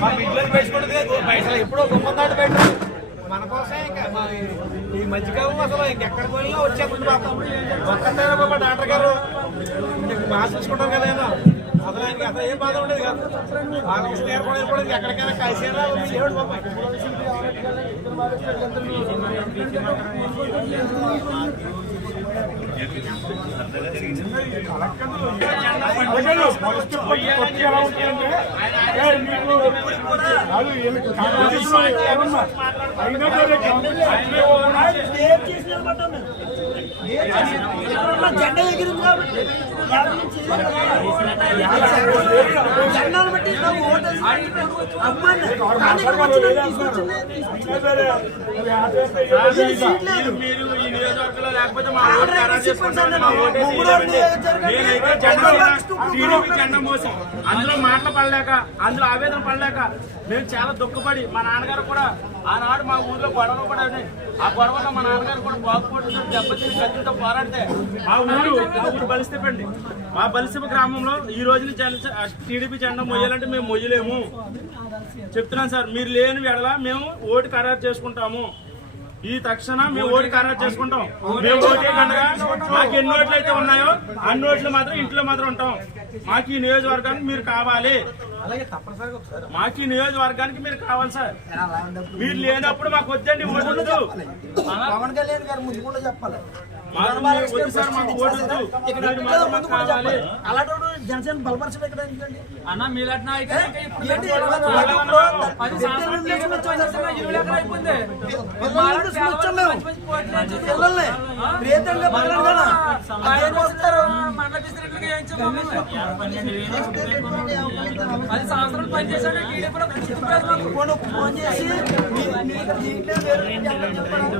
మా బిడ్డలు పైసలు ఎప్పుడో గుమ్మతాడు పెట్టు మన కోసం ఇంకా మా ఈ మధ్యకాలం అసలు ఇంకెక్కడ పోయినా వచ్చేస్తుంది పాపం ఒక్కసారి డాక్టర్ గారు మాస్ చూసుకుంటారు కదా అసలు ఆయనకి అసలు ఏం బాధ ఉండేది కాదు. బాగా వస్తుంది ఏర్పడేది ఎక్కడికైనా కలిసేలా దేవుడు బాబా అయినా సరే జెండా ఎగిరింది కాబట్టి జెండాను బట్టి మీరు ఈ నియోజకవర్గంలో లేకపోతే మా ఓటు ఖరారు చేసుకుంటాను నేనైతే జెండా టీడీపీ జెండా అందులో మాటలు పడలేక అందులో ఆవేదన పడలేక మేము చాలా దుఃఖపడి మా నాన్నగారు కూడా ఆనాడు మా ఊర్లో గొడవలు కూడా ఆ గొడవలో మా నాన్నగారు కూడా బాగుపడుతూ దెబ్బతిని కత్తితో పోరాడితే మా ఊరు మా ఊరు బలిస్తేపండి మా బలిసిప గ్రామంలో ఈ రోజున జన టీడీపీ జెండా మొయ్యాలంటే మేము మొయ్యలేము. చెప్తున్నాను సార్ మీరు లేని వెడల మేము ఓటు ఖరారు చేసుకుంటాము. ఈ తక్షణ మేము ఓటు ఖరారు చేసుకుంటాం. మేము ఓటు వేయకుండా మాకు ఎన్ని ఓట్లు అయితే ఉన్నాయో అన్ని ఓట్లు మాత్రం ఇంట్లో మాత్రం ఉంటాం. మాకు ఈ నియోజకవర్గానికి మీరు కావాలి. మాకు ఈ నియోజకవర్గానికి మీరు కావాలి సార్. మీరు లేనప్పుడు మాకు వద్దండి ఓటు వద్దు. పవన్ కళ్యాణ్ గారు ముందు కూడా చెప్పాలి. జనసేన బలపరచడం ఇక్కడ ఎందుకండి అన్న మీలాంటి. పిల్లల్ని ప్రియతంగా వస్తారు. పది సంవత్సరాలు ఫోన్ చేసి మీ- మీకు దీంట్లో వేరే చెప్పండి.